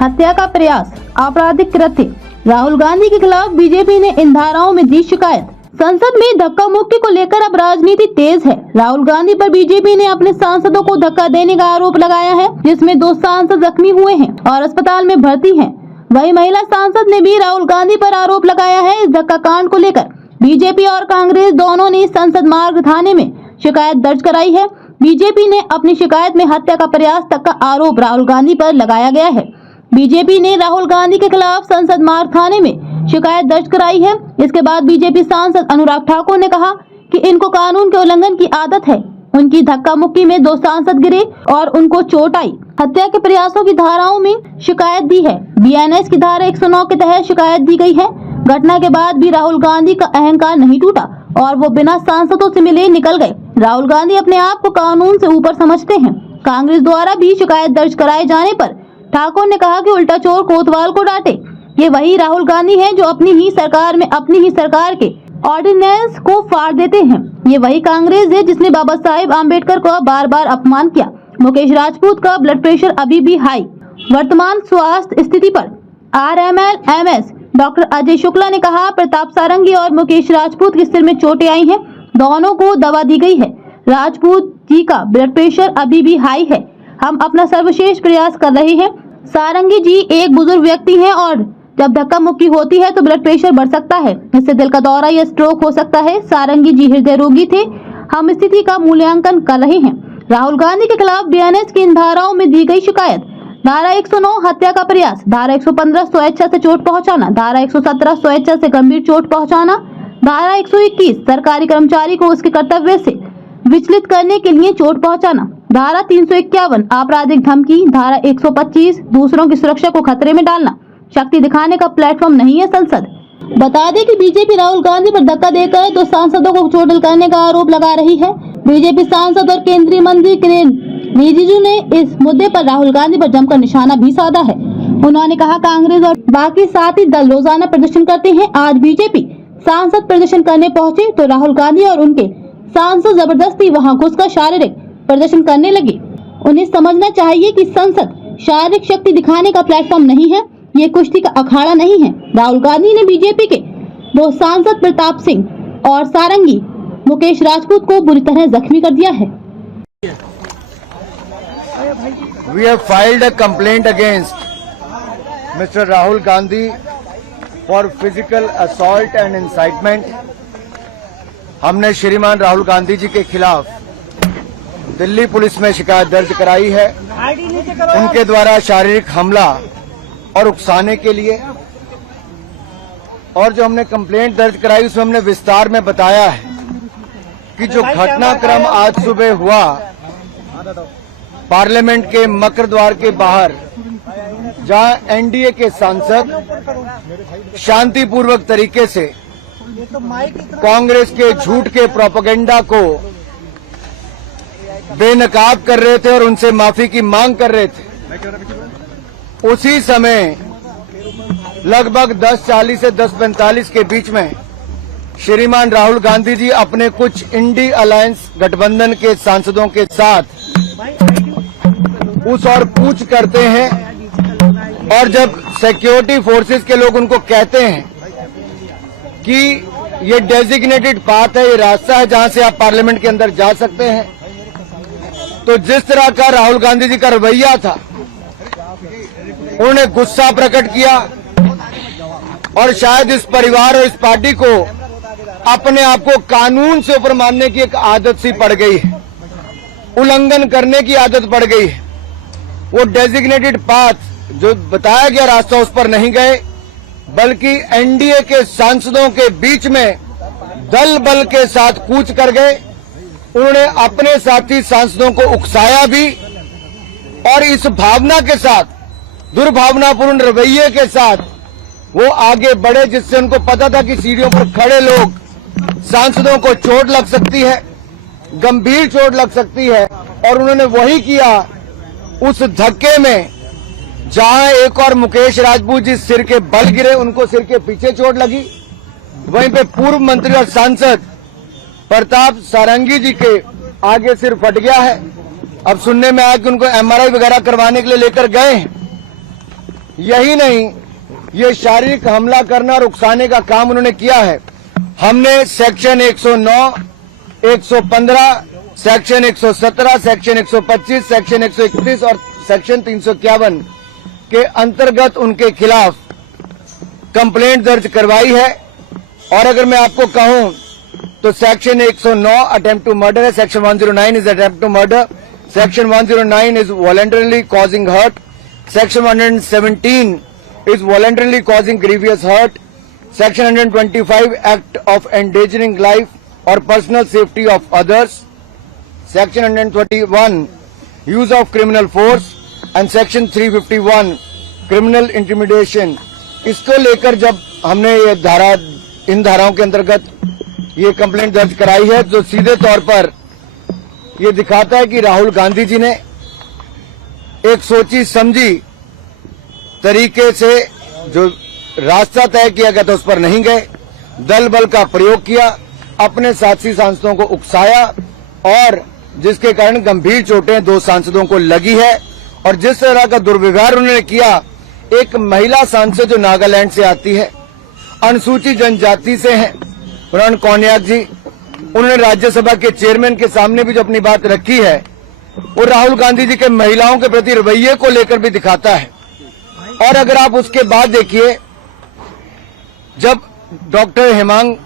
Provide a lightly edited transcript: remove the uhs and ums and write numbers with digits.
हत्या का प्रयास, आपराधिक कृत्य। राहुल गांधी के खिलाफ बीजेपी ने इन धाराओं में दी शिकायत। संसद में धक्का मुक्की को लेकर अब राजनीति तेज है। राहुल गांधी पर बीजेपी ने अपने सांसदों को धक्का देने का आरोप लगाया है, जिसमें 2 सांसद जख्मी हुए हैं और अस्पताल में भर्ती हैं। वहीं महिला सांसद ने भी राहुल गांधी पर आरोप लगाया है। इस धक्का कांड को लेकर बीजेपी और कांग्रेस दोनों ने संसद मार्ग थाने में शिकायत दर्ज कराई है। बीजेपी ने अपनी शिकायत में हत्या का प्रयास तक का आरोप राहुल गांधी पर लगाया गया है। बीजेपी ने राहुल गांधी के खिलाफ संसद मार्ग थाने में शिकायत दर्ज कराई है। इसके बाद बीजेपी सांसद अनुराग ठाकुर ने कहा कि इनको कानून के उल्लंघन की आदत है। उनकी धक्का मुक्की में 2 सांसद गिरे और उनको चोट आई। हत्या के प्रयासों की धाराओं में शिकायत दी है। बीएनएस की धारा 109 के तहत शिकायत दी गई है। घटना के बाद भी राहुल गांधी का अहंकार नहीं टूटा और वो बिना सांसदों से मिले निकल गए। राहुल गांधी अपने आप को कानून से ऊपर समझते हैं। कांग्रेस द्वारा भी शिकायत दर्ज कराए जाने पर ठाकुर ने कहा कि उल्टा चोर कोतवाल को डांटे। ये वही राहुल गांधी हैं जो अपनी ही सरकार के ऑर्डिनेंस को फाड़ देते हैं। ये वही कांग्रेस है जिसने बाबा साहेब आम्बेडकर का बार बार अपमान किया। मुकेश राजपूत का ब्लड प्रेशर अभी भी हाई। वर्तमान स्वास्थ्य स्थिति पर RMLMS डॉक्टर अजय शुक्ला ने कहा, प्रताप सारंगी और मुकेश राजपूत के सिर में चोटें आई हैं। दोनों को दवा दी गई है। राजपूत जी का ब्लड प्रेशर अभी भी हाई है। हम अपना सर्वश्रेष्ठ प्रयास कर रहे हैं। सारंगी जी एक बुजुर्ग व्यक्ति हैं और जब धक्का मुक्की होती है तो ब्लड प्रेशर बढ़ सकता है। इससे दिल का दौरा या स्ट्रोक हो सकता है। सारंगी जी हृदय रोगी थे। हम स्थिति का मूल्यांकन कर रहे हैं। राहुल गांधी के खिलाफ बीएनएस की इन धाराओं में दी गई शिकायत। धारा 109 हत्या का प्रयास, धारा 115 स्वेच्छा से चोट पहुंचाना, धारा 117 स्वेच्छा से गंभीर चोट पहुंचाना, धारा 121 सरकारी कर्मचारी को उसके कर्तव्य से विचलित करने के लिए चोट पहुंचाना, धारा 351 आपराधिक धमकी, धारा 125 दूसरों की सुरक्षा को खतरे में डालना। शक्ति दिखाने का प्लेटफॉर्म नहीं है संसद। बता दें कि बीजेपी राहुल गांधी पर धक्का देकर 2 सांसदों को चोटिल करने का आरोप लगा रही है। बीजेपी सांसद और केंद्रीय मंत्री किरेन रिजिजू ने इस मुद्दे पर राहुल गांधी पर जमकर निशाना भी साधा है। उन्होंने कहा, कांग्रेस और बाकी साथी दल रोजाना प्रदर्शन करते हैं। आज बीजेपी सांसद प्रदर्शन करने पहुंचे तो राहुल गांधी और उनके सांसद जबरदस्ती वहां घुसकर शारीरिक प्रदर्शन करने लगे। उन्हें समझना चाहिए कि संसद शारीरिक शक्ति दिखाने का प्लेटफॉर्म नहीं है। ये कुश्ती का अखाड़ा नहीं है। राहुल गांधी ने बीजेपी के 2 सांसद प्रताप सिंह और सारंगी मुकेश राजपूत को बुरी तरह जख्मी कर दिया है। We have filed a complaint against Mr. Rahul Gandhi for physical assault and incitement. हमने श्रीमान राहुल गांधी जी के खिलाफ दिल्ली पुलिस में शिकायत दर्ज कराई है। उनके द्वारा शारीरिक हमला और उकसाने के लिए, और जो हमने कंप्लेंट दर्ज कराई उसमें हमने विस्तार में बताया है कि जो घटनाक्रम आज सुबह हुआ पार्लियामेंट के मकर द्वार के बाहर, जहां एनडीए के सांसद शांतिपूर्वक तरीके से कांग्रेस के झूठ के प्रोपेगेंडा को बेनकाब कर रहे थे और उनसे माफी की मांग कर रहे थे, उसी समय लगभग 10:40 से 10:45 के बीच में श्रीमान राहुल गांधी जी अपने कुछ इंडी अलायंस गठबंधन के सांसदों के साथ पूछ और पूछ करते हैं, और जब सिक्योरिटी फोर्सेस के लोग उनको कहते हैं कि ये डेजिग्नेटेड पाथ है, ये रास्ता है जहां से आप पार्लियामेंट के अंदर जा सकते हैं, तो जिस तरह का राहुल गांधी जी का रवैया था, उन्होंने गुस्सा प्रकट किया और शायद इस परिवार और इस पार्टी को अपने आप को कानून से ऊपर मानने की एक आदत सी पड़ गई है, उल्लंघन करने की आदत पड़ गई है। वो डेजिग्नेटेड पाथ जो बताया गया रास्ता उस पर नहीं गए, बल्कि एनडीए के सांसदों के बीच में दल बल के साथ कूच कर गए। उन्होंने अपने साथी सांसदों को उकसाया भी, और इस भावना के साथ, दुर्भावनापूर्ण रवैये के साथ वो आगे बढ़े, जिससे उनको पता था कि सीढ़ियों पर खड़े लोग सांसदों को चोट लग सकती है, गंभीर चोट लग सकती है, और उन्होंने वही किया। उस धक्के में जहां एक और मुकेश राजपूत जी सिर के बल गिरे, उनको सिर के पीछे चोट लगी, वहीं पे पूर्व मंत्री और सांसद प्रताप सारंगी जी के आगे सिर फट गया है। अब सुनने में आया कि उनको एमआरआई वगैरह करवाने के लिए लेकर गए हैं। यही नहीं, ये शारीरिक हमला करना और उकसाने का काम उन्होंने किया है। हमने सेक्शन 109, 115, सेक्शन 117, सेक्शन 125, सेक्शन 131 और सेक्शन 351 के अंतर्गत उनके खिलाफ कंप्लेंट दर्ज करवाई है। और अगर मैं आपको कहूं तो सेक्शन 109 अटेम्प्ट टू मर्डर है, section 109 is attempt to murder, section 109 is voluntarily causing hurt, section 117 is voluntarily causing grievous hurt, section 125 act of endangering life or personal safety of others, section 121 use of criminal force and section 351 criminal intimidation। इसको लेकर जब हमने ये इन धाराओं के अंतर्गत ये complaint दर्ज कराई है तो सीधे तौर पर ये दिखाता है कि राहुल गांधी जी ने एक सोची समझी तरीके से जो रास्ता तय किया गया था उस पर नहीं गए, दल बल का प्रयोग किया, अपने साथी सांसदों को उकसाया और जिसके कारण गंभीर चोटें 2 सांसदों को लगी है। और जिस तरह का दुर्व्यवहार उन्होंने किया, एक महिला सांसद जो नागालैंड से आती है, अनुसूचित जनजाति से हैं, पुराण कौनियाक जी, उन्होंने राज्यसभा के चेयरमैन के सामने भी जो अपनी बात रखी है वो राहुल गांधी जी के महिलाओं के प्रति रवैये को लेकर भी दिखाता है। और अगर आप उसके बाद देखिए, जब डॉक्टर हेमांग